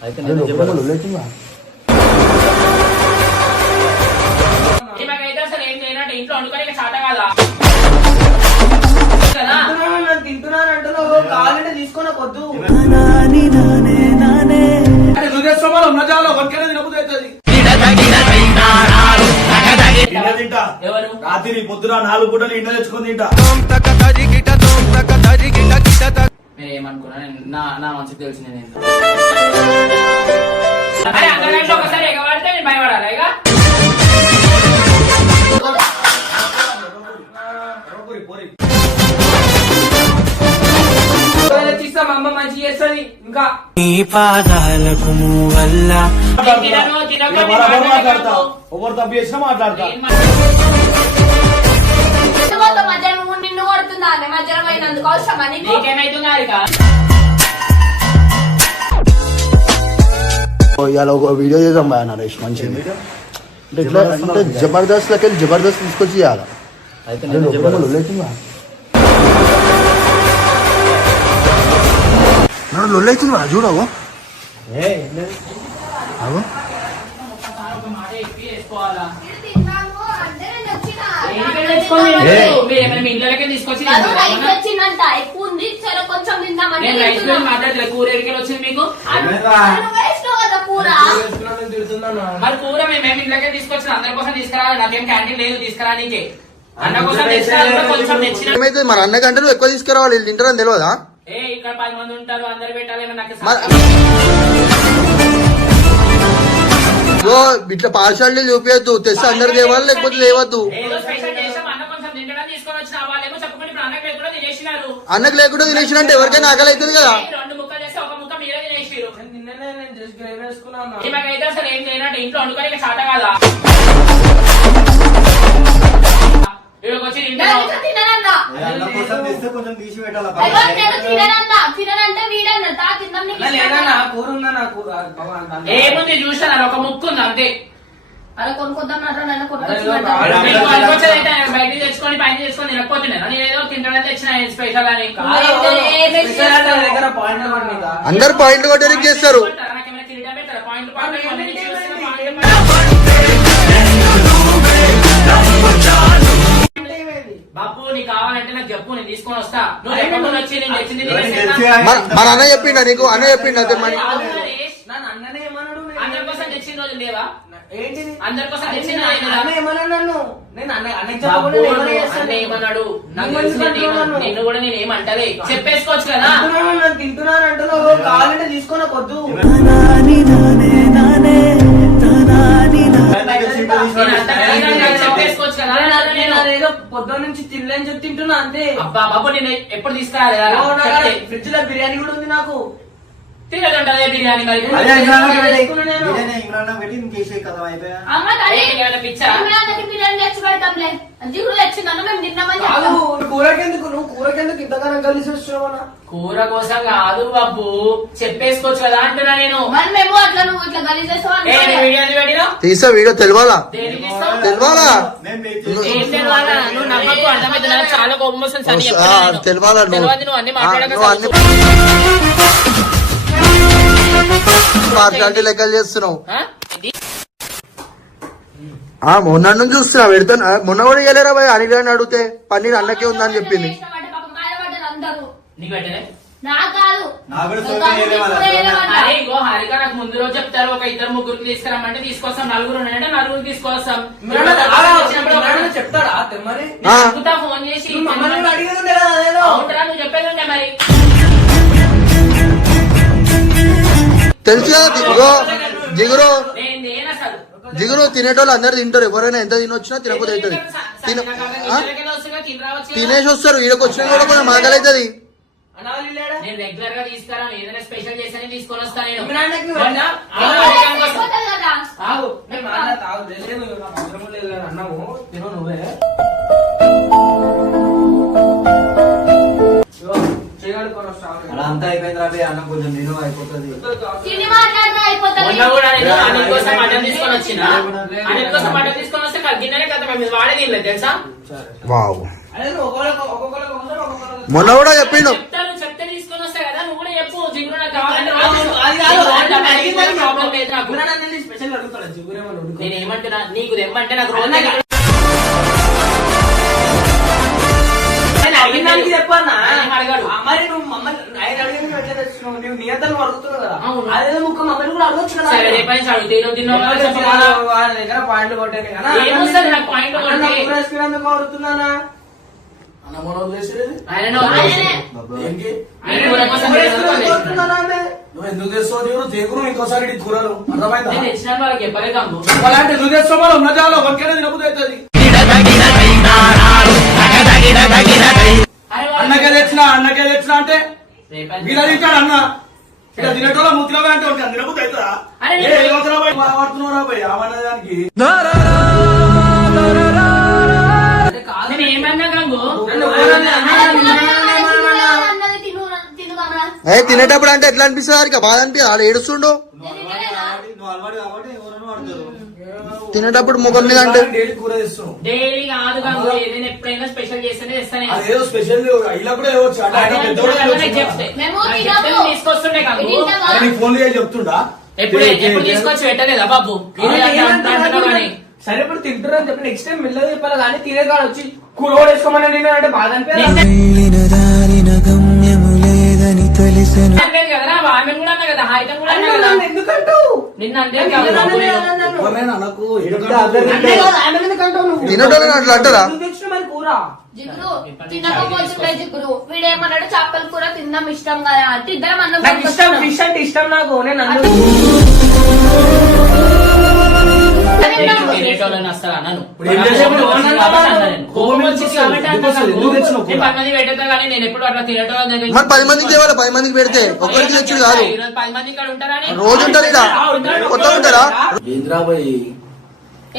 అయితే అసలు ఏం లేనట్టు ఇంట్లో వండుకొని చాట కాదా తింటున్నాను అంటున్నావు కావాలంటే తీసుకొని వద్దు రాత్రి పొద్దున 4 పూటలు ఇంట్లో తెచ్చుకొని తింటా. నేను ఏమనుకున్నా నా మనసుకు తెలిసింది నేను ఒకసారి ఎగబడితే నేను భయపడాలి ఇక మా అమ్మ మంచి చేస్తుంది ఇంకా ఎవరు తప్పు చేసినా మాట్లాడతా. నిన్ను కొడుతుందా మధ్యలో పోయినందుకు అవసరమా నీకేమైతుందా ఇవాళ ఒక వీడియో చేద్దాం బాగా నరేష్ మంచిది అంటే ఇట్లా అంటే జబర్దస్త్ లకి వెళ్ళి జబర్దస్త్ తీసుకొచ్చి చేయాలి లొల్లైతుందా చూడవు వచ్చిందంట ఎక్కువ ఉంది సరే కొంచెం తిందామంటే మాట్లాడలేదు కూర ఎడికెళ్ళి వచ్చింది మీకు కూర మరి కూర మేము ఇంట్లోకే తీసుకొచ్చిన అందరి కోసం తీసుకురావాలి నాకేం క్యాంటీన్ లేదు తీసుకురా నీకే అన్న కోసం తెచ్చినా కొంచెం తెచ్చిన ఏమైతే మరి అన్న గంటలు ఎక్కువ తీసుకురావాలి వీళ్ళు తింటారని తెలియదా ఏ ఇక్కడ 10 మంది ఉంటారు అందరు పెట్టాలి నాకు ఇట్లా పార్షాలిటీ చూపించద్దు తెస్తే అందరు తేవాలి లేకపోతే లేవద్దు ఏదో స్పెషల్ చేసాం అన్న కొంచెం తింటడం తీసుకొని వచ్చిన వాళ్ళేమో చెప్పకుండా ఇప్పుడు అన్నకి లేకుండా తినేసినారు అన్నకు లేకుండా తినేసినంటే ఎవరికైనా ఆకలి అవుతుంది కదా 2 ముక్కలు చేస్తే ఒక ముక్క మీరే తినేసిరు నిన్ననే నేను జస్ట్ గ్రేవ్ వేసుకున్నాను ఈమెకైతే అసలు ఏం లేనట్టు ఇంట్లో వండుకొని చాట కాదా వచ్చి తిననన్నా అన్న కోసం తెస్తే కొంచెం తీసి పెట్టాలి. తిననంటే వీడన్నా తిందాం లేదన్నా కూర ఉందా నా కూర ఏముంది చూసాను ఒక ముక్కు ఉంది అంతే అలా కొనుక్కొద్దాం బయట తెచ్చుకొని పైన తెచ్చుకొని తినకపోతున్నాను నేను ఏదో తింటానని తెచ్చిన స్పెషల్ అని దగ్గర పాయింట్ అందరు పాయింట్ కొట్టడానికి చేస్తారు నాకేమైనా కిరీటం పెట్టారా పాయింట్ బాబు నీకు కావాలంటే నాకు చెప్పు నేను తీసుకొని వస్తా నువ్వు చెప్పకుండా వచ్చి నేను తెచ్చింది మన అన్న చెప్పిండ నీకు అన్న చెప్పిండ అదే మరి అన్ననే ఏమన్నాడు అందరి కోసం తెచ్చిన రోజు లేవా ఏంటిది అందరి కోసం తెచ్చిన అన్న ఏమన్నాడు నన్ను నేను అన్న ఏమన్నాడు నాకు తెలిసి నిన్ను కూడా నేను ఏమంటలే చెప్పేసుకోవచ్చు కదా తింటున్నాను అంటున్నావు కావాలంటే తీసుకొని వద్దు చెప్పేసుకోవచ్చు కదా ఏదో పొద్దున్న నుంచి తినలేని చెప్పి తింటున్నా అంతే అబ్బా బాబు నేను ఎప్పుడు తీసుకురాలి ఫ్రిడ్జ్ లో బిర్యానీ కూడా ఉంది నాకు తినదంటే బిర్యానీ మరి పిచ్చా బిర్యానీ తెచ్చి పెడతాంలే జిగురు తెచ్చిందన్న మేము తిన్నామని కూరకెందుకు నువ్వు కూరకెందుకు ఇంతగానం కలిసి వస్తున్నావా కూర కోసం కాదు బాబు చెప్పేసుకోవచ్చు కదా అంటున్నా నేను మరి మేము అట్లా నువ్వు ఇట్లా గలీజ్ చేస్తావా తీసా వీడియో తెలియాలా తెలియాలా నువ్వు నమ్మకు అర్థమైతే చాలా కోపం వస్తుంది తెలియాలా నువ్వు అన్ని మాట్లాడక పార్షాలిటీ లెక్కలు చేస్తున్నావు మొన్న నుంచి చూస్తున్నా పెడతాను మొన్న కూడా ఇవ్వలేరా భయ్ అనిల్ గారిని అడిగితే పన్నీర్ అన్నకే ఉందని చెప్పింది హారిక నాకు ముందు రోజు చెప్తారు ఒక 2-3 తీసుకురమ్మంటే తీసుకొస్తాం 4 ఉన్నాయంటే 4 తీసుకొస్తాం చెప్తాడా ఫోన్ చేసి అడిగేది నువ్వు చెప్పేది ఉండే మరి తెలుసు కదా జిగురు నేను అసలు జిగురు తినేటోళ్ళు అందరు తింటారు ఎవరైనా ఎంత తినొచ్చినా తినకపోతే అవుతుంది తినేసి వస్తారు ఈడకి వచ్చినా కూడా కొంచెం ఆకలి అవుతుంది నేను రెగ్యులర్ గా తీసుకురా ఏదైనా స్పెషల్ చేసి తీసుకొని వస్తాను అన్నావు తిను నువ్వే అంతా అయిపోయింది రాబే అన్న కొంచెం నేను అయిపోతుంది. మొన్న కూడా నేను అనిల్ కోసం మటన్ తీసుకొని వచ్చిన అనిల్ కోసం మటన్ తీసుకొని వస్తే గిన్నెనే కదా మేము వాడే తినలేదు తెలుసా మొన్న కూడా చెప్పిండు చెప్తే తీసుకొని వస్తా కదా నువ్వు కూడా చెప్పు జిగురు నాకు కావాలంటే అది కాదు, ప్రాబ్లం అడిగింది అది లేదు నాకు. గుణాన్ని స్పెషల్ అడుగుతాడు జిగురేమని వండుకో. నేను ఏమంటున్నా నీకు తెమ్మంటే నాకు రోజు అన్న, ఆయన అడిగిన దానికి చెప్పన్నా. ఆయన అడగాడు. మరి నువ్వు మమ్మల్ని ఆయన అడిగింది నువ్వు ఎట్లా తెచ్చుకున్నావు? నువ్వు నియంత్రణ అడుగుతున్నావు కదా. అవును. అదే ముక్క మమ్మల్ని కూడా అడగొచ్చు కదా. సరే రేపు నుంచి అడుగుతా ఈరోజు తిన్నావు కదా, ఎందుకు చెప్పమన్నా. వాళ్ళ దగ్గర పాయింట్లు కొట్టేది కదా. ఏమొస్తుంది నాకు పాయింట్లు అన్న, కొడితే? నాకు కూర ఎందుకు అడుగుతున్నానా? అన్నమోనో చేసేది ఆయనను ఆయనే. ఏంటి ఆయన కూర కోసం కూర నేను ఎందుకు తెచ్చుకున్నా. అడుగుతున్నానా ఆమె? నువ్వు ఎందుకు చేస్తావు దేవుడు తేకురు ఇంకోసారి ఈ కూరలు అర్థమైందా నేను తెచ్చినాను వాళ్ళకి చెప్పలే కాదు. అలాంటి ఎందుకు చేస్తావు మనం ఉన్నదాలో ఒకరికైనా తినబుద్ధి అవుతుంది అరే అన్నకే తెచ్చిన అంటే రేపు వీళ్ళ తింటాడు అన్న ఇక్కడ తినేటోళ్ళ ముద్రలో అంటే ఉంటాడు తినబుద్ధి అవుతుందా అరే ఏ యువతలో పోయి వాడుతున్నారా పోయి అవన్న దానికి అదే కాదు. నేను ఏమన్నా గంగు నన్ను ఊరని అన్నది తిను తిను కమరా. తినేటప్పుడు అంటే ఎట్లా అనిపిస్తుంది ఇక బాధ అనిపి ఆడ ఏడుస్తుండు నువ్వు అలవాటు కాబట్టి ఎవరైనా వాడతారు. తినేటప్పుడు ముఖం మీద అంటే డైలీ కూర తెస్తున్నావు డైలీ కాదు గంగు ఏదైనా ఎప్పుడైనా స్పెషల్ చేస్తేనే తెస్తానే. అదేదో స్పెషల్ ఇలా కూడా ఇవ్వచ్చు అంటే ఆయన పెద్దోడు మేము తినము. తీసుకొస్తుండే కాదు. తింటావా? నీకు ఫోన్ చేసి చెప్తుండా ఎప్పుడు తీసుకొచ్చి పెట్టలేదా బాబు అని సరే ఇప్పుడు తింటున్నా అని చెప్పి నెక్స్ట్ టైం మెల్లగా చెప్పాలి కానీ తినే కాడ వచ్చి కూర కూడా వేసుకోమని నేను అంటే బాధ అనిపించదు. అనలేదు కదరా ఆమె కూడా అన్నా కదా హాయితం కూడా అన్నా కదా ఎందుకంటావు? నిన్న అంటే కాదు బాబు నేను. ఎవరినైనా అనకు అంటే కాదు, ఆమె ఎందుకంటావు నువ్వు? తినేటోళ్ళని అట్లా అంటారా? ఎందుకు తెచ్చినావు మరి కూర? జిగురు తినకపోతుండే జిగురు వీడేమన్నాడు చేపల కూర తిందాం ఇష్టం కదా అంటే ఇద్దరం అన్నం నాకు ఇష్టం ఫిష్ అంటే ఇష్టం నాకు నేను అన్ను తినేటోళ్ళని అసలు అన్నాను. ఇప్పుడు ఏం చేసావు? కోపం వచ్చింది కాబట్టి అన్నా నాకు. ఎందుకు తెచ్చినావు కూర? నేను 10 మంది పెట్టేస్తా కానీ నేను ఎప్పుడు అట్లా తినేటోళ్ళ దగ్గర మరి 10 మందికి తేవాలి 10 మందికి పెడితే ఒక్కరికి తెచ్చుడు కాదు ఈరోజు 10 మంది ఇక్కడ ఉంటారని రోజు ఉంటారు ఇక్కడ కొత్త ఉంటారా ఏంద్రా పోయి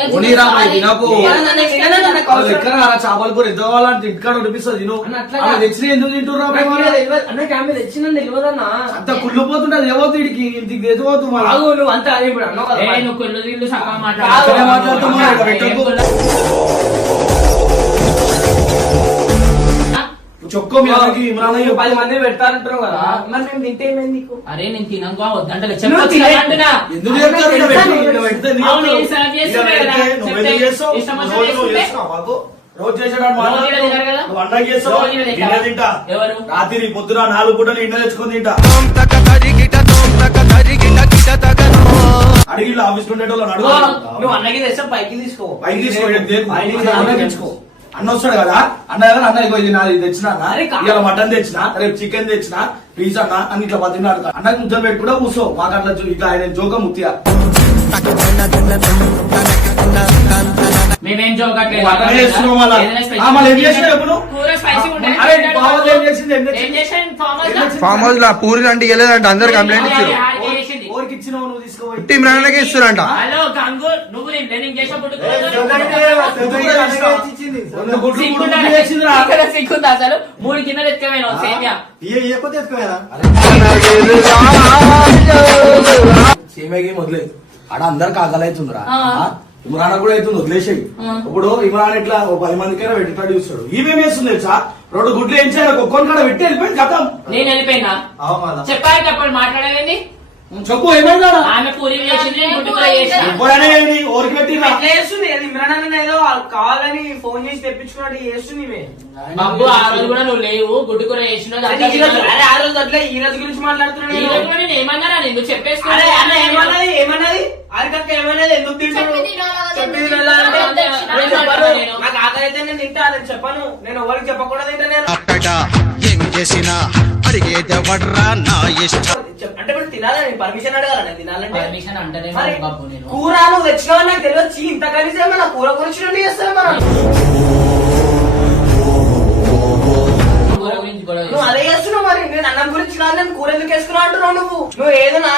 పోనీరా పోయి తినకు ఎక్కడ చేపల కూర ఎంత కావాలంటే ఇంటికాడ ఉడిపిస్తుంది తిను అన్న, అట్లా ఆమె కాదు. తెచ్చిన ఎందుకు తింటుర్రా పోయి వాళ్ళు? అన్నకి ఆమె తెచ్చిందని తెలియదన్నా. అంత కుళ్ళిపోతుంటది ఏమవుతుంది వీడికి ఇంటికి తెచ్చిపోతుంది మళ్ళా. ఆగు నువ్వు అంతా అదే ఇప్పుడు అన్నావు కదా. ఏ నువ్వు కొల్లు వీళ్ళు సగం అక్కడే మాట్లాడుతున్నావు. మాట్లాడుతున్నావు, ఇక్కడ పెట్టకు. చొక్కో మీ అందరికి ఇమ్రాన్ అయ్యి 10 మంది పెడతారంటున్నావు కదా మరి మేము తింటే ఏమైంది నీకు? అరే నేను తినక వద్దంటే నువ్వు తినే- చెప్పంటున్నా. ఎందుకు చెప్తారు? ఇక్కడ పెట్టి, ఇక్కడ పెడితే నీకు అవును, వద్దు. నేను సర్వ్ చేస్తున్నా ఇక్కడ కదా. పెడితే నువ్వు ఎందుకు చెప్తే చేస్తావు? ఇష్టం వచ్చినట్టు రోజు నువ్వు చేసుకుంటే. చేస్తున్నావు మాకు. రోజు చేసేటాడు రోజు ఈడ తినరు కదా? నువ్వు వంట చేస్తావు రోజు ఈడ తింటావా? నిన్న తింటా ఎవరు? రాత్రి పొద్దున 4 పూటలు ఇంట తెచ్చుకొని తింటా అడిగి ఆఫీస్ ఉండేటోళ్ళని అడుగు నువ్వు అన్నకి తెస్తే పైకి తీసుకో. పైకి తీసుకో, ఏం దేనికి? పైకి అన్న తీసుకో. తెచ్చుకో. అన్న వస్తాడు కదా అన్న కదా అన్న ఇగో ఇది నాది తెచ్చినా అన్న. అరే కా- ఇవాళ మటన్ తెచ్చినా రేపు చికెన్ తెచ్చినా ప్లీజ్ అన్న అని ఇట్లా బతిన్నాడు అన్నకి ముద్ద పెట్టుకుంటా కూర్చో మాకు అట్లా ఇట్లా ఆయన జోక ముత్తియా మేమేం జోకట్లేదు. నువ్వు అట్లనే చేస్తున్నావు మళ్ళా. ఏదైనా special ఆ, మళ్ళీ ఏం చేసినావు చెప్పు నువ్వు? కూర స్పైసీ ఉంటే అరే బావది ఏం చేసింది? ఏం చేసింది? ఏం చేశాను ఫామ్ హౌస్ లో? ఫామ్ హౌస్ లో పూరి అంటే ఇవ్వలేదంట అందరు కంప్లైంట్ ఇచ్చారు ఆడికి చేసింది. ఎవరికి ఇచ్చినావు నువ్వు తీసుకోపోయి? పుట్టి ఇమ్రాన్లకే ఇస్తారంట హలో గంగు నువ్వు నేను చేసిన ఏ, గుడ్లు గుడ్లు చేసిందిరా. సిగ్గుందా అసలు 3 గిన్నెలు ఎత్తుకోవేను సేమియా సీమేకి మొదలై ఆడ అందరికి ఆకలి అవుతుందిరా ఆ. ఇమ్రాన్ కూడా అవుతుంది వదిలేసాయి ఆ. ఇప్పుడు ఇమ్రాన్ ఇట్లా 10 మందికైనా పెట్టేటాడు చూస్తాడు ఈమెం వేస్తుంది తెలుసా 2 గుడ్లు వేయించాడు ఒక్కొని కాడ పెట్టి వెళ్ళిపోయింది కథం నేను వెళ్ళిపోయినా చెప్పాలి అప్పుడు మాట్లాడేది చెప్పు ఏమైందా ఆమె పూరి చేసింది నేను గుడ్డు కూర చేసిన ఎప్పుడైనా ఏంటి ఓరికి పెట్టినా ఎట్లా చేస్తుంది అది ఇమ్రాన్ అన్న ఏదో కావాలని ఫోన్ చేసి తెప్పించుకున్నట్టు చేస్తుంది ఈమె. బాబు ఆ రోజు కూడా నువ్వు లేవు గుడ్డు కూర చేసిన అరే ఈ రోజు ఆ రోజు అట్లా ఈ రోజు గురించి మాట్లాడుతున్నాను ఈ నేను. రోజు కూడా నేను ఏమన్నారా నేను అరే చెప్పేసుకున్నా అన్న ఏమన్నది అరికక్క ఏమన్నది ఎందుకు తింటాను చెప్పి తినాలా? చెప్పి తినాలంటే అంతే. నేను చెప్పను. నేను. నాకు ఆకలి అయితే నేను తింటా నేను చెప్పను నేను ఎవరికి చెప్పకుండా తింటా నేను అక్కడ ఏం చేసినా అడిగేదెవడ్రా నా ఇష్టం అంటే ఇప్పుడు తినాలా నేను పర్మిషన్ అడగాల నేను తినాలంటే పర్మిషన్ అంటేనే మరి బాబు నేను కూర నువ్వు తెచ్చినావు నాకు తెలియదు చీ, ఇంత కలిసి మన కూర గురించి నుండి చేస్తాను మనం కూర గురించి గొడవ నువ్వు అదే చేస్తున్నావు మరి నేను అన్నం గురించి కాదు నేను కూర ఎందుకు వేసుకున్నావు అంటున్నావు నువ్వు ఏదైనా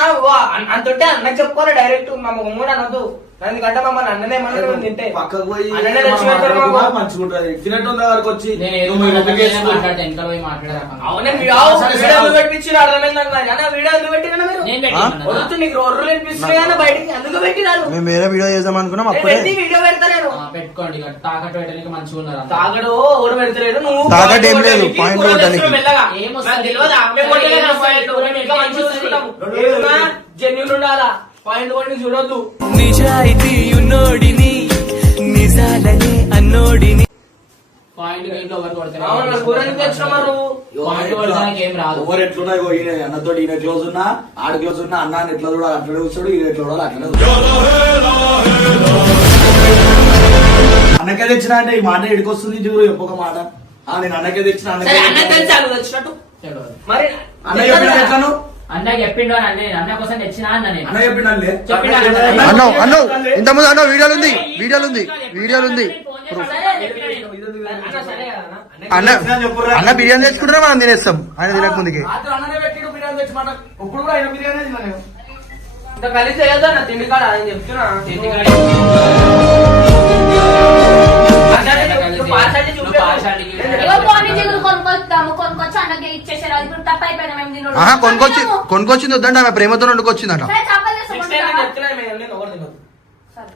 అంతుంటే అన్నకు చెప్పుకోవాలి డైరెక్ట్ మా మొమ్మడు అనొద్దు ఎందుకంటే మమ్మల్ని అన్ననే మనం తింటే పక్కకు పోయి అన్ననే తెచ్చి పెడతారు మాకు. మంచిగా ఉంటుంది తినట్టు వరకు వచ్చి నేను ఏదో నువ్వు మాట్లాడితే ఎందుకు మాట్లాడతా, వెనకాల పోయి మాట్లాడరా. అవునే సరే, వీడియో సరే. ఎందుకు పెట్టించారు అర్థమైంది నాకు. అన్న వీడియో ఎందుకు పెట్టినా మీరు నేను పెట్టినా. వద్దు నీకు రోజులు వినిపిస్తున్నాయి అన్న బయటికి ఎందుకు పెట్టినారు మేము వేరే వీడియో చేద్దాం అనుకున్నాం అప్పుడే వీడియో పెడతా నేను పెట్టుకోండి ఇక తాకట్టు పెట్టడానికి మంచిగా ఉన్నారు అందరూ. తాగడు ఓడు పెడతలేడు నువ్వు తాగడు ఏం లేదు, కొట్టడానికి, పాయింట్ కూర కొట్టడానికి. తెచ్చుకో మెల్లగా. ఏం నాకు వస్తుంది? తెలియదా? మేము కొట్టలేదా ఏం వస్తుంది? పాయింట్? మేము ఇంకా మంచిగా చూసుకుంటాము. ఏదైనా జెన్యూన్ ఉండాలా పాయింట్ కొట్టి చూడొద్దు. నిజాయితీయున్నోడిని నిజాలనే అన్నోడిని పాయింట్ ఇంట్లో ఎవరు కొడతారు? అవును, కూర ఎందుకు తెచ్చినావు మరి నువ్వు? పాయింట్ కొడడానికి ఏం రాదు. ఎవరు ఎట్లున్నా ఇగో ఈయన అన్నతో ఈయన క్లోజ్ ఉన్నా ఆడ క్లోజ్ ఉన్నా అన్నాన్ని ఎట్లా చూడాలి అట్లనే చూస్తాడు ఈయన ఎట్లా చూడాలి అట్లనే చూస్తాడు. అన్నకే తెచ్చిన అంటే ఈ మాట ఎడికొస్తుంది చూడు ఒక్కొక్క మాట నేను అన్నకే తెచ్చిన సరే అన్న తెలుసా నువ్వు తెచ్చినట్టు తెలియదు. మరి అన్న చెప్పిన ఎట్లాను అన్న చెప్పిండు అని అంటే అన్న కోసం తెచ్చినా అన్న నేను. అన్న చెప్పిన చెప్పిన అన్నో అన్నో ఇంతకుముందు అన్నో వీడియోలు ఉంది వీడియోలు ఉంది అన్న సరే కదా అన్న? అన్న బిర్యానీ తెచ్చుకుంటే మనం తినేస్తాం ఆయన తినక ముందుకి రాత్రి అన్ననే పెట్టిడు బిర్యానీ తెచ్చి మాట ఇప్పుడు కూడా ఆయన బిర్యానీ తిన్నా నేను ఇంకా కలిసి వేయొద్దు అన్న తిండి కాడ అని చెప్తున్నా. ఇగో పోనీ జిగురు కొనుక్కొస్తాము, కొనుక్కొచ్చి అన్నకి ఇచ్చేసారు. అది ఇప్పుడు తప్ప అయిపోయినా మేము తినడం. ఆహా కొనుకొచ్చింది వద్దంటే ఆమె ప్రేమతో వండుకొచ్చిందట సరే, చేపలు నెక్స్ట్ చేసుకుంటారా? టైం నేను చెప్తున్నా, నేను ఎవరు తినొద్దు. సరే.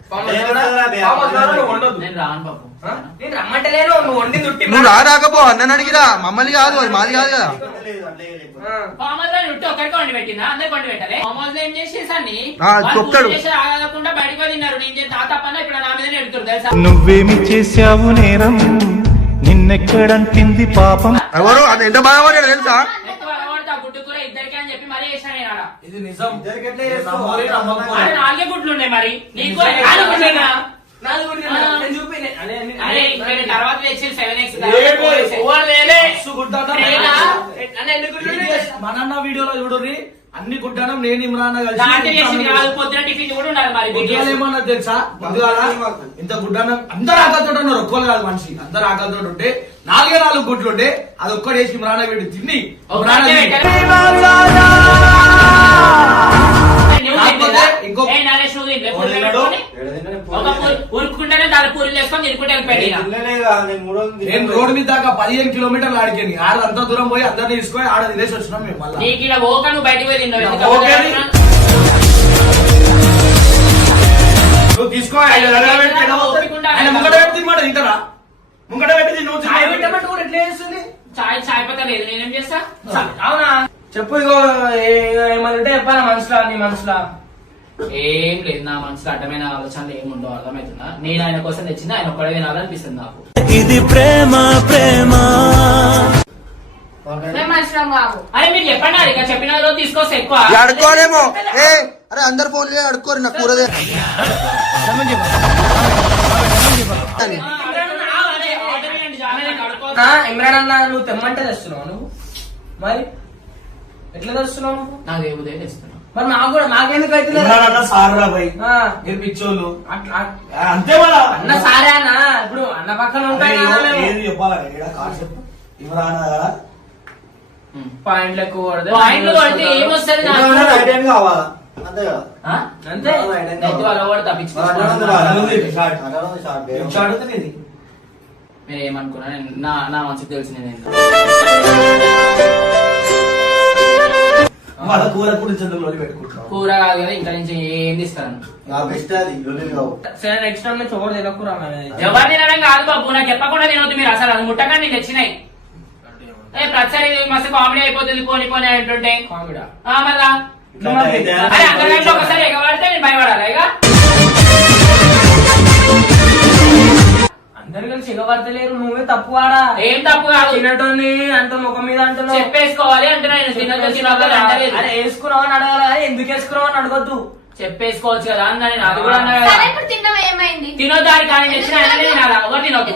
నువ్వు వండొద్దు. నేను రాను బాబు. నేను రమ్మంటలేను నువ్వు వండి దుట్టి నువ్వు రాకపో అన్నని అడిగిరా మమ్మల్ని కాదు అది మాది కాదు కదా ఫామ్ హౌస్ లో చుట్టూ ఒక్కడికి వండి పెట్టిందా? అందరికి వండి పెట్టాలి. ఫామ్ హౌస్ లో ఏం చేసేసాన్ని చెప్తాడు. ఆగకుండా బయటకు పోయి తిన్నారు. నేను చేసి ఆ తప్పన్నా ఇప్పుడు నా మీదనే ఎడుతురు తెలుసా? నువ్వేమి చేశావు నేరం నిన్నెక్కడంటింది పాపం ఎవరు అది ఎంత బాధపడ్డాడు తెలుసా ఎక్కువ అలవాడుతా గుడ్డు కూర ఇద్దరికి అని చెప్పి మరీ వేసాను నేను ఆడ. ఇది నిజం అరే 4 గుడ్లు ఉన్నాయి మరి నీకు నాలుగు గుడ్లేనా? నాలుగు గుడ్లేనా? నేను చూపి అరే ఇక్కడ తర్వాత తెచ్చి 7x మన వీడియోలో చూడుర్రి అన్ని గుడ్డనం నేను ఇమ్రాన్ దాంట్లో చేసింది కాదు, పొద్దున టిఫిన్ కూడా ఉండాలి మరి. ఏమన్నా తెలుసా ముందుగాల ఇంత గుడ్డనం అందరు ఆకలితో ఉన్నారు ఒక్కరు కాదు మనిషి అందరు ఆకలితో ఉంటే 4 గుడ్లు ఉంటే అది ఒక్కటి వేసి ఇమ్రాన్ పెట్టి తిని ఉరుక్కుంటేనే దాని పూరీలు వేసుకొని తిరుక్కుంటే వెళ్ళిపోయాడు. నేను రోడ్డు మీద దాకా 15 కిలోమీటర్లు ఆడికేని ఆడ అంత దూరం పోయి అందరినీ తీసుకొని ఆడ తినేసి వచ్చినాం మేము మళ్ళీ నీకు ఇలా ఓక నువ్వు బయటకు పోయి తిన్నావు. ఓకేని? నువ్వు తీసుకో ఆయన ముంగట పెట్టి తినమాట తింటారా ముంగట పెట్టి నువ్వు చాయ్ పెట్టమంటే కూడా ఎట్లా చేస్తుంది? చాయ్ పత్తా లేదు, నేనేం చేస్తా? అవునా చెప్పు. ఇగో ఏమంటే చెప్పాలా మనసులో నీ మనసులో ఏం లేదు, నా మనసులో అడ్డమైన ఆలోచనలు ఏమి ఉండవు. అర్థమవుతుందా? నేను ఆయన కోసం తెచ్చింది ఆయన ఒక్కడే తినాలనిపిస్తుంది నాకు. ఇది ప్రేమ ప్రేమ మేము మనుషులం కావు. అరే మీరు చెప్పండి, అది ఇక చెప్పిన రోజు తీసుకొస్తే ఎక్కువ. అడుకోలేమో ఏ అరే అందరు ఫోన్లే అడుకోరు నా కూరదే ఇమ్రాన్ అన్న నువ్వు తెమ్మంటే తెస్తున్నావు నువ్వు మరి ఎట్లా తెస్తున్నావు నువ్వు? నాకు ఏముదే తెస్తున్నా. మరి నాకు కూడా నాకెందుకు అయితే ఇమ్రాన్ అన్న సారురా భయ్ మీరు పిచ్చోళ్ళు అంతే వాళ్ళ అన్న సారే అన్న ఇప్పుడు అన్న పక్కన ఉంటాయి కదా మేము. ఏది చెప్పాలా కాన్సెప్ట్ ఇమ్రాన్ కదా పాయింట్లు ఎక్కువ కొడితే పాయింట్లు కొడితే ఏమొస్తుంది నాకు? కావాలా అంతే కదా ఆ? అంతే నెత్తి వాళ్ళ కూడా తప్పించుకుంటున్నాను. మీరు ఏమనుకున్నా నా మనసుకు తెలిసిన వాళ్ళ కూర కూడా చంద్రులు పెట్టుకుంటున్నాం కూర కాదు కదా, ఇంకా నుంచి ఏం తీస్తాను. నా బెస్ట్ అది లొల్లి కావు సరే నెక్స్ట్ టైం నుంచి ఒకటి తినకురా ఎవరు తినడం కాదు బాబు, నాకు చెప్పకుండా తినవద్దు మీరు. అసలు అది ముట్టగా నీకు తెచ్చినాయి. ప్రతిసారి మస్తు కామెడీ అయిపోతుంది పోని పోని అంటుంటే కామెడా మళ్ళా అరే అందరిలో ఒకసారి ఎగబడితే నేను భయపడాలి. ఇక అందరు కలిసి ఎగబడతలేరు నువ్వే తప్పు ఆడా. ఏం తప్పు కాదు, తినటోని అంత ముఖం మీద అంటున్నావు. చెప్పేసుకోవాలి అంటున్నా నేను. తినొద్దు తినొద్దు అని అంటలేదు. అరే వేసుకున్నావు అని అడగాలి కానీ ఎందుకు వేసుకున్నావు అని అడగొద్దు. చెప్పేసుకోవచ్చు కదా అన్న, నేను అది కూడా అన్నా కదా. సరే ఇప్పుడు తిన్నాం ఏమైంది? తినొద్దారి కానీ తెచ్చిన ఆయననే తినాలా, ఎవరు తినొద్దు.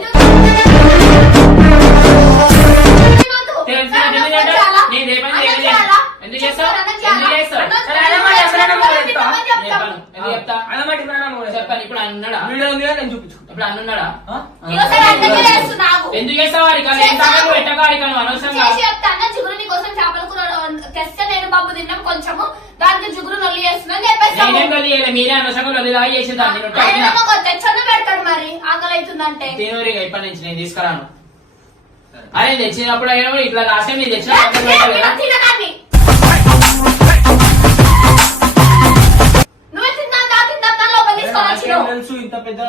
తినొద్దు. తెలిసిన అన్నం ఎందుకు తింటావు? చేయాలా? నేను రేపటి అన్నం ఎందుకు చేయాలా? ఎందుకు చేస్తావు? అన్నం చేయాలా? ఎందుకు చేస్తావు? అన్నం సరే, చేయాలా? అన్నం చేయాలా? అన్నం చెప్తావా? చెప్తాం. చెప్పాను. ఎందుకు చెప్తా? అన్నమాట ఇమ్రాన్ నువ్వు చెప్పాను. ఇప్పుడు అన్నాడా? వీడియో ఉంది కదా నేను చూపించుకుంటా. ఇప్పుడు అన్నాడా? ఇగో సరే అన్నమే చేస్తున్నావు. ఎందుకు చేస్తావు? వాడికి ఏం తాగను పెట్టగాడికి అనవసరంగా. చేసి చెప్తా అన్న జిగురు నీ కోసం చేపల కూర తెస్తే నేను బాబు తిన్నాం కొంచెము దానికి జిగురు నొల్లి చేస్తున్నా చెప్పేస్తా. నేనేం లొల్లి చేయలే, మీరే అనవసరంగా లొల్లిలాగా చేసింది దాన్ని. నేను ఆయన అడిగినా. ఏమో తెచ్చొని పెడతాడు మరి ఆకలి అవుతుందంటే. తినూరిగా ఇప్పటి నుంచి నేను తీసుకురాను. అరే తెచ్చినప్పుడు అయినా కూడా ఇట్లా లాస్ట్ టైం మీరు తెచ్చిన తినదాన్ని నువ్వే తిందా లోపల తీసుకోవచ్చు. తెలుసు ఇంత పెద్ద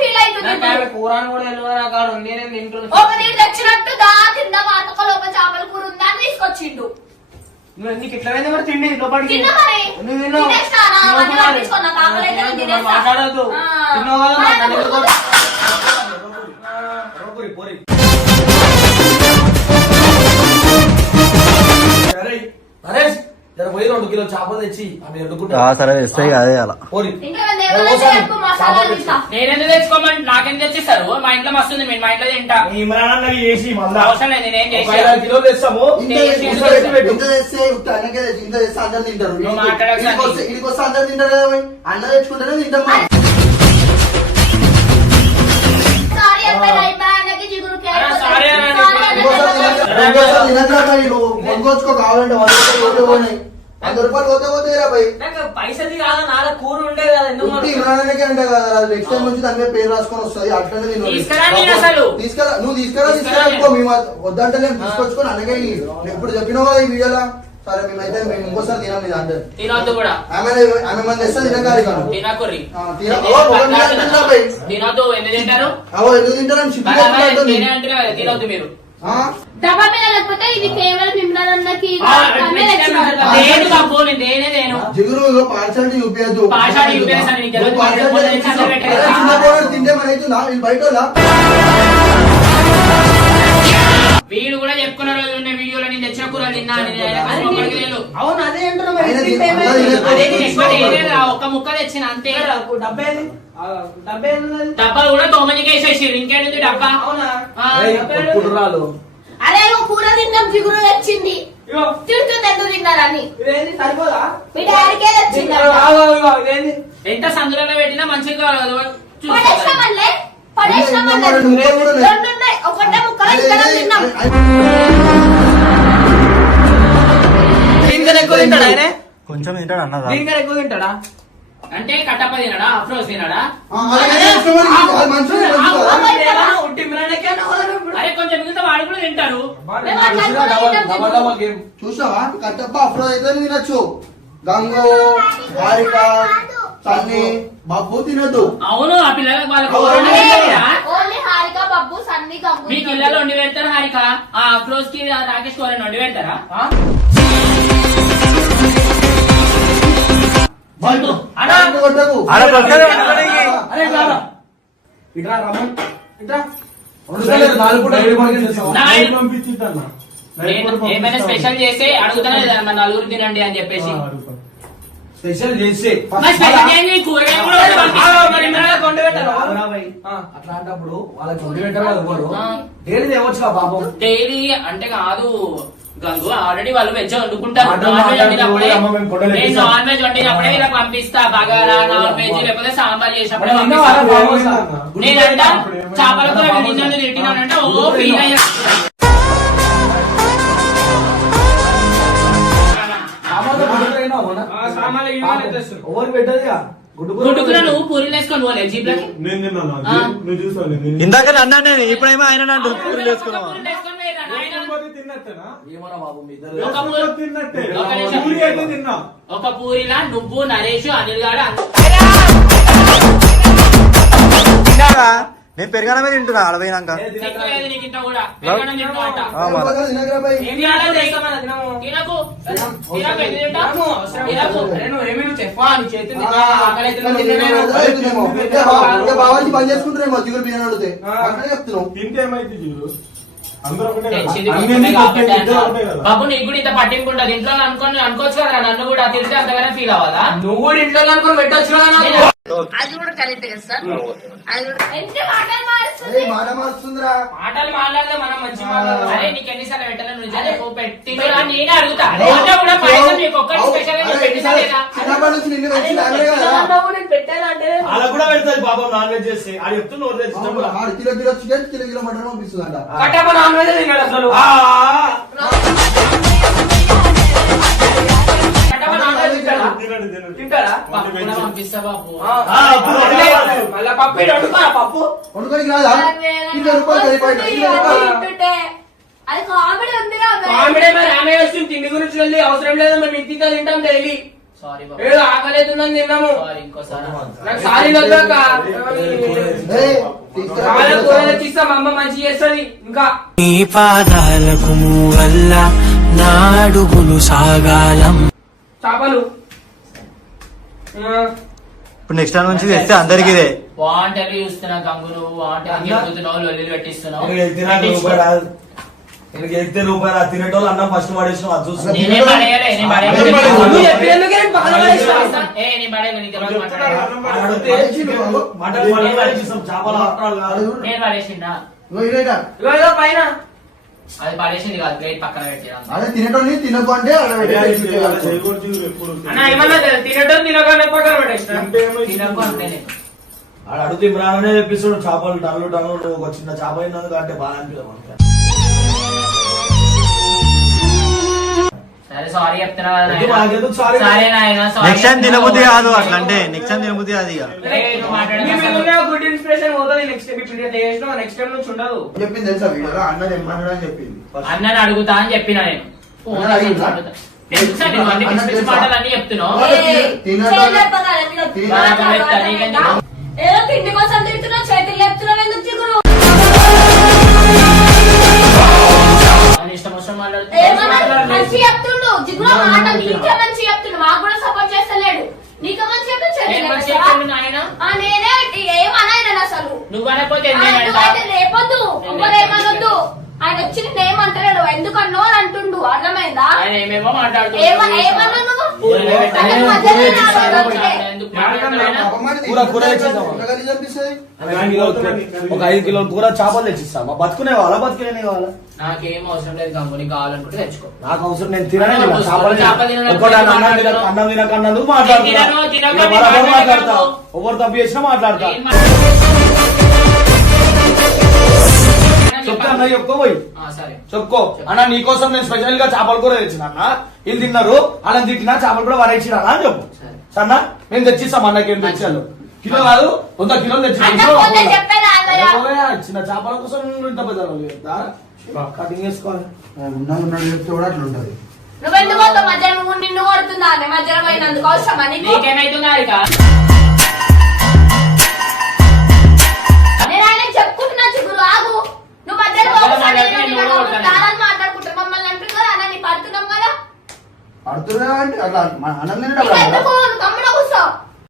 ఫీల్ అవుతుంది. కూరని కూడా తెలియదు నాకు ఆడ ఉంది, నేను తింటున్నా. ఒక నీళ్ళు తెచ్చినట్టు దా తిందా వాతక లోపల చేపల కూర ఉందా అని తీసుకొచ్చిండు. నువ్వు నీకు ఎట్లా పోయింది మరి తిండి లోపలికి? తిన్నా మరి. నువ్వు తిన్నావు. తినేసినారా? తిన్నావు అవన్నీ మరి. పంపించుకున్నా. ఆకలి అయితే నేను తినేస్తా. మాట్లాడొద్దు. ఆ. తిన్నావు కదా మరి, నన్ను ఎందుకు పోరి, పోరి. అరే, నరేష్, జర పోయి 2 కిలో చేపలు తెచ్చి అవి వండుకుంటా. సరే ఇస్తాయి అదే అలా పోరి. ఇంకా ఏమైనా చెప్పు, మసాలా తీస్తా. నేనెందుకు తెచ్చుకోమని నాకేం తెచ్చిస్తారు? మా ఇంట్లో మస్తు ఉంది, మా ఇంట్లో తింటా. ఇమ్రాన్ చేసి మళ్ళా అవసరం లేదు, నేనేం చేసి 5 కిలోలు తెస్తాము. నువ్వు మాట్లాడకు సార్. ఇడికొస్తే అందరు తింటారు కదా పోయి. అన్న తెచ్చుకుంటేనే తింటాం మనం. సారీ చెప్పాను, అయిపోయా. ఆయనకి జిగురు కేక్ సారీ అన్నా, ఇంకోసారి తినకురా భయ్, నువ్వు కొనుక్కొచ్చుకో కావాలంటే 100 రూపాయలు పోతే 100 రూపాయలు పోతే భయ్. నాకు పైసలు కాదు, నాలో కూర ఉండేది కదా, ఎందుకు ఉట్టి ఇమ్రాన్కే అంటే కదా, నెక్స్ట్ టైం నుంచి దాని మీద పేరు రాసుకొని వస్తుంది. అట్లనే నేను తీసుకురా నేను అసలు. నువ్వు తీసుకురా మేము వద్దంటే నేను తీసుకొచ్చుకొని అనగా ఇప్పుడు చెప్పినావు కదా ఈ వీడియోలో. సరే మేమైతే మేము ఇంకోసారి తినాం ఇది అంటే తినొద్దు కూడా. ఆమె మన తెస్తే తినగాలి కాదు. తినకుర్రి. తినద్దు తినొద్దు. ఎందుకు తింటారు? ఎందుకు తింటారని నేనే అంటున్నా కదా, తినొద్దు మీరు. డబ్బా మీద లేకపోతే ఇది కేవలం ఇమ్రాన్ అన్నకి నేను బాబు, నేను దేనే దేను. జిగురు పార్సాలిటీ చూపించద్దు. పార్సాలిటీ చూపించాను, నీకు తెలియదు. తింటే మన అవుతుందా బయట వీడు కూడా చెప్పుకున్న రోజులు ఉన్న వీడియోలో నేను తెచ్చిన కూర తిన్నా అని. అవును అదే అంటున్నా మరి. ఆయన తింటే తింటే ఏమైంది? అదే నేను ఎక్కువ తేలేదు, ఒక్క ముక్క తెచ్చిన అంతే. డబ్బా ఏది? డబ్బా ఏది? డబ్బాలు కూడా తోమనికి వేసేసి ఇంకేంటి డబ్బా. అవునా? ఆ, కుట్రాలు. అరే నువ్వు కూర తిన్నాం జిగురు తెచ్చింది. ఇగో తిడుతుంది ఎందుకు తిన్నారని. ఇదేంది సరిపోదా? మీ డాడీకే తెచ్చింది. ఇదేంది? ఎంత సందులలో పెట్టినా మంచిగా పడేసినామల్లే పడేసినామల్లే. రెండు ఉన్నాయి, ఒకటే ముక్కలు ఇద్దరం తిన్నాం. దీనికన్నా ఎక్కువ తింటాడా ఆయన? కొంచెం తింటాడు అన్నదా. దీనికన్నా ఎక్కువ తింటాడా? అంటే కట్టప్ప తినడా, అఫ్రోజ్ తినడా? ఉట్టి ఇమ్రాన్కే అన్నావు ఇప్పుడు. అరే కొంచెం మిగతా వాడు కూడా తింటారు. మేము అట్లా అనుకోని డబల్ గేమ్. చూసావా కట్టప్ప అప్పుడు అయితే తినొచ్చు. గంగు హారిక సన్ని బాబు తినద్దు. అవును, ఆ పిల్లలకు వాళ్ళకు ఓన్లీ హారిక బబ్బు సన్ని గంగు. మీ పిల్లలు వండి పెడతారు హారిక, ఆ అఫ్రోజ్ కి రాకేష్ కోరని వండి పెడతారా? కొట్టకు. అరే ఇట్లా రా. ఇట్లా రమ్మని. ఇట్లా. వండుకోలేదు, 4 పూటలు ఏడు పూటలు చేస్తావా? ఏమైనా స్పెషల్ చేసి అడుగుతానే లేదా మన నలుగురు తినండి అని చెప్పేసి. స్పెషల్ చేసి మరి స్పెషల్ చేయండి, కూరగాయలు కూడా పంపిస్తారు. మరి ఇమ్రాన్ కొండ పెట్టారు. అట్లాంటప్పుడు వాళ్ళకి వండి పెట్టారు కదా ఎవరు డైలీ తేవచ్చు కదా పాపం. డైలీ అంటే కాదు గంగు, ఆల్రెడీ వాళ్ళు వెజ్ వండుకుంటారు. మటన్ నాన్ వెజ్ వండినప్పుడే అమ్మ మేము కొండలు నేను ఎక్కిస్తాం. నాన్ వెజ్ వండినప్పుడే వీళ్ళకి పంపిస్తా. బగారా, నాన్ వెజ్ లేకపోతే సాంబార్ చేసినప్పుడే మరి పంపిస్తా. ఇంకా వాళ్ళ బాబోసా? నేనంట చేపల కూర తిన్నాను తింటున్నానంటే ఓ ఫీల్ అయ్యా. సామాన్లు గుడ్డలు అయినా అవునా? ఎవరు పెట్టదుగా గుడ్డుకురా నువ్వు పూరీలు వేసుకొని పోలే జీప్లకి. ఇందాక అన్నా నేను, ఇప్పుడేమో ఆయన అంటూ పూరీలు వేసుకొని పోయిర్రా నాయనా. ఏమన్నా బాబు మీ ఇద్దరు ఒక నిమిషం. ఒక పూరిలా నువ్వు, నరేష్, అనిల్ గాడు నేను పెరగడమే తింటున్నా అడవైనాక. చెప్పలేదు నీకు ఇంత కూడా. పెరగడం తింటున్నావు అంట. తినకరా భయ్. ఏం చేయాలో తెలుసా? తినకు. తినకు, ఎందుకు తింటావు? తినకు. అరే నువ్వు ఏమైనా చెప్పా నీ చేతి ఆకలి అవుతుందని తిన్నాను. బాబాజీ పని చేసుకుంటారేమో జిగురు బిర్యానీ అడిగితే అక్కడే చెప్తున్నావు. తెచ్చింది కొంచెమే కాబట్టి అన్న. బాబు నీకు కూడా ఇంత పట్టింపు ఉంటుంది. ఇంట్లో అనుకోవచ్చు కదా, నన్ను కూడా తిరిగితే అంతగానే ఫీల్ అవ్వాలా? నువ్వు కూడా ఇంట్లో అనుకుని పెట్టొచ్చు కదా నాకు. అది కూడా కరెక్ట్ కదా సార్. ఎంత మాటలు మారుస్తుంది. మాట మారుస్తుందిరా. మాటలు మాట్లాడితే మనం మంచి మాట్లాడదాం. అరే నీకు ఎన్నిసార్లు పెట్టాలని నువ్వు పెట్టిరా నేనే అడుగుతా. రోజు కూడా పాయసం నీకు ఒక్కటి స్పెషల్ గా పెట్టినా లేదా? చిన్నప్పటి నుంచి నిన్ను వచ్చి నాగలే కదా. నేను పెట్టాను అంటే అలా కూడా పెడతాది పాపం నాన్ వెజ్ చేసి ఆడు చెప్తున్నా ఆడు కిలో చికెన్ కిలో మటన్ పంపిస్తుందంట. కట్టప్ప నాన్ వెజ్ తిన్నాడు అసలు. కట్టవ నాన్ వెజ్ తింటాడా? తింటాడా? పప్పు కూడా పంపిస్తా బాబు. మళ్ళా పప్పు ఇటు వండుకోరా పప్పు. వండుకోనికి రాదా? 20 రూపాయలు సరిపోయింది. 20 రూపాయలు. అది కామెడీ ఉందిరా కామెడీ మరి ఆమె వస్తుంది తిండి గురించి వెళ్ళి అవసరం లేదు మేము ఇంటితో తింటాం డైలీ. సారీ బాబు. ఏదో ఆకలేతుందని తిన్నాము. సారీ, ఇంకోసారి. నాకు సారీ వద్దాక ఏయ్, తీసుకురా. చాలా కూర తెచ్చిస్తా మా అమ్మ మంచి చేస్తుంది. ఇంకా నీ పాదాలకు వల్ల నా అడుగులు సాగాలం. చేపలు ఇప్పుడు నెక్స్ట్ టైం నుంచి తెస్తే అందరికి ఇదే. వాంటలు చూస్తున్నా గంగు, నువ్వు వాంటలు చెబుతున్నావు, లొల్లిలు పెట్టిస్తున్నావు. రూపాయలు తినేటోళ్ళు అన్నం ఫస్ట్ పడేసిన అది చూస్తున్నా. నేనే పడేయలే, నేను పడేయలే. నువ్వు చెప్పినందుకే నేను పక్కన పడేసిన. ఏ, నేను పడేయలే, నీకు ఎవరు మాట్లాడారు? మటన్ మటన్ పడేసిస్తాం, చేపల ఆటలు కాదు. నేను పడేసిందా? ఇగో ఇదేటా. ఇదిగో పైన అది పడేసింది కాదు, ప్లేట్ పక్కన పెట్టాను. అదే తినేటోని తినకు అంటే అక్కడ పెట్టి అన్న ఏమన్నా తినటం తినకుండా పక్కన పడేసిన. తినకు అంటే నేను. ఆడ అడుగుతూ ఇమ్రానే తెప్పిస్తాడు చేపలు టన్నులు టన్నులు. ఒక చిన్న చేప అయినందుకు అంటే బాగా అనిపిస్తుంది. సరే సారీ చెప్తున్నా కదా వద్దు, నాయనా. మాకెందుకు sorry? సరే నాయనా, sorry నెక్స్ట్ టైం చెప్తున్నా. తినబుద్ధి కాదు అట్లా అంటే. నెక్స్ట్ టైం తినబుద్ధి కాదు ఇక. ఏయ్, నువ్వు మాట్లాడకు మీ అసలు. మీద గుడ్ ఇన్స్పిరేషన్ పోతుంది. నెక్స్ట్ ఇప్పుడు చేసిన నెక్స్ట్ టైం నుంచి ఉండదు. చెప్పింది తెలుసా వీడియోలో అన్నది ఏమన్నాడు అని చెప్పింది. అన్నని అడుగుతా అని చెప్పిన నేను. అన్నని అడిగిందా? తెలుసా నీకు అన్ని పిచ్చి పిచ్చి మాటలు అన్ని చెప్తున్నావు. ఏదో తిండి కోసం తింటున్నావు, చేతులు లేపుతున్నావు, ఎందుకు చిగురు? అని ఇష్టం వచ్చిన ఏమన్నా మాట్లాడుతున్నావు. మంచి చెప్తుండు జిగురు మాట, నీకే మంచి చెప్తుండు, మాకు కూడా సపోర్ట్ చేస్తలేడు. నీకే మంచి నేను మంచి చెప్తుండు చెప్పిండు నాయన. నేనే ఏమన్నా అసలు నువ్వు అనకపోతే అయితే లేపొద్దు, ఎవరేమనొద్దు. ఆయన వచ్చి నేనేమంటలేడు, ఎందుకన్నో అని అంటుండు. అర్థమైందా? ఆయన ఏమేమో మాట్లాడుతూ ఏమన్నా నువ్వు అంటే మధ్యలో రావద్దు. ఎందుకు మాట్లాడుతున్నావు? కూర తెచ్చిస్తావా? ఎంతకని చంపిస్తుంది? ఒక 5 కిలోల కూర చేపలు తెచ్చిస్తామా? బతుకునే వాళ్ళ బతుకునే కావాలా? నాకేం అవసరం లేదు గంగు, నీకు కావాలనుకుంటే తెచ్చుకో. నాకు అవసరం, నేను తిననే తిన. చేపలు తినను. ఒక్కటి అన్నం తినక అన్నందుకు మాట్లాడుతున్నా. తినను, తినకు, నేను బరాబర్ తినను. మాట్లాడతా. ఎవరు తప్పు చేసినా మాట్లాడతా. ఏం మాట్లాడుతున్నావు? చెప్తా అన్న, చెప్పుకోబోయి సరే చెప్పుకో అన్న. నీకోసం నేను స్పెషల్ గా చేపల కూర తెచ్చిన అన్న. వీళ్ళు తిన్నారు, అలా తిట్టినా చేపలు కూడా వరేసిన అని చెప్పు. సరేనా? మేము తెచ్చిస్తాం అన్నకి. ఏం తెచ్చాను కిలో కాదు 100 కిలోలు తెచ్చిన. చిన్న చేపల కోసం ఇంత పెద్ద కటింగ్ చేసుకోవాలి. ఉన్నాడు చెప్తే కూడా అట్లా ఉంటది. నువ్వెందుకు పోతావు మధ్యాహ్నం? నువ్వు నిన్ను కొడుతుందా ఆమె మధ్యాహ్నం పోయినందుకు? అవసరమా నీకు? నీకేమైతుందా ఇక? నేను ఆయనకి చెప్పుకుంటున్నా చిగురు, ఆగు. నువ్వు మధ్యాహ్నం మాట్లాడుకుంటా మమ్మల్ని అంటున్నారు అన్న, నీ పడుతున్నాం కదా. పడుతున్నా అంటే అట్లా మన అన్నం నీకెందుకు? తినేటప్పుడు